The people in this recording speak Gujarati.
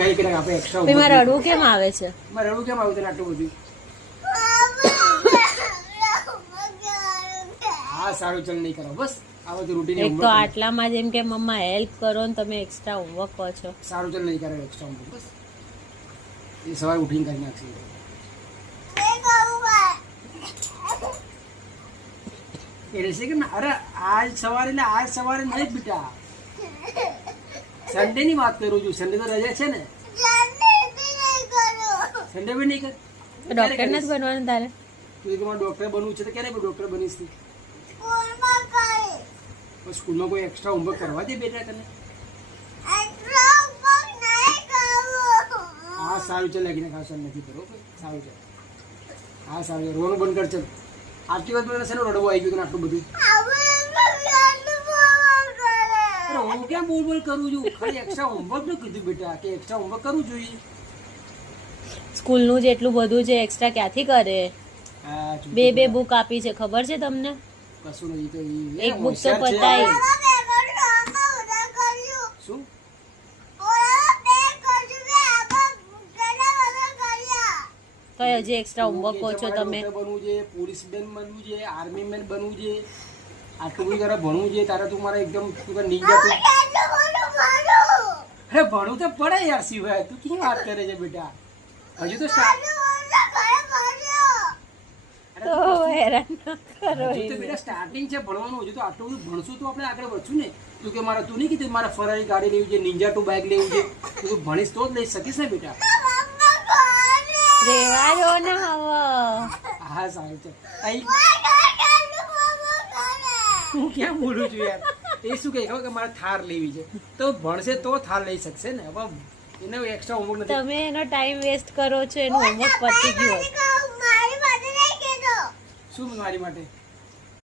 ખાઈ કે આપણે એક્સ્ટ્રા પછી મારે રડવું કેમ આવે છે? મારે રડવું કેમ આવ્યું તને આટલું બધું? હા સારું, ચાલ નહીં કરો બસ. આ બધું રૂટીન એક તો આટલામાં જેમ કે મમ્મા હેલ્પ કરો ને તમે એક્સ્ટ્રા હોમવર્ક કહો છો. સારું, ચાલ નહીં કરે એક્સ્ટ્રા હોમવર્ક બસ. એ સવારે ઉઠીને કરી નાખશે. એટલે છે કે અરે આજ સવારે નહીં બેટા, સન્ડે ની વાત કરું છું. સન્ડે તો રજા છે ને? સન્ડે બી નહીં કર. ડોક્ટર નથી બનવાનું તારે? તું તમારે ડોક્ટર બનવું છે તો ક્યારે ડોક્ટર બનીશ તું? સ્કૂલમાં કોઈ એક્સ્ટ્રા હોમવર્ક કરવા દે બેટા તને? હા સારું, ચાલ લાગીને ખાસ નથી કરો. સારું ચાલ. હા સારું, રોવાનું બંધ કર. ચાલ આટલી વાત મને શેનું રડવું આવી ગયું તને આટલું બધું? હું ક્યાં બોલ કરું છું? ખાલી એક્સ્ટ્રા હોમવર્ક નું કીધું બેટા કે એક્સ્ટ્રા હોમવર્ક કરવું જોઈએ. સ્કૂલ નું જેટલું બધું છે એક્સ્ટ્રા ક્યાંથી કરે? હા, બે બુક આપી છે ખબર છે તમને? કશું નહીં તો એક બુક તો પતાઈ. શું તો હજી એક્સ્ટ્રા હોમવર્ક કહો છો તમે? બનવું છે, પોલીસ મેન બનવું છે, આર્મી મેન બનવું છે, આટલું બધું તારે ભણવું છે. તારે તું મારે એકદમ નીકળ્યા તું. અરે ભણવું તો પડે યાર સિવાય. તું કેવી વાત કરે છે બેટા? હજુ તો સ્ટાર્ટિંગ છે ભણવાનું. હજુ તો આટલું બધું ભણશું તો આપણે આગળ વધશું ને. તું કે મારે તું નહીં કીધું મારે ફરારી ગાડી લેવી છે, નિંજા 2 બાઇક લેવું છે. તું ભણીશ તો જ લઈ શકીશ ને બેટા. રેવા દો ને હવે. હા સારું છે. હું ક્યાં બોલું છું યાર? એ શું કહે ખબર કે મારે થાર લેવી છે તો ભણશે તો થાર લઈ શકશે ને. હવે એને એક્સ્ટ્રા હોમવર્ક નથી. તમે એનો ટાઈમ વેસ્ટ કરો છો. એનું હોમવર્ક પતી ગયું. શું મારી માટે?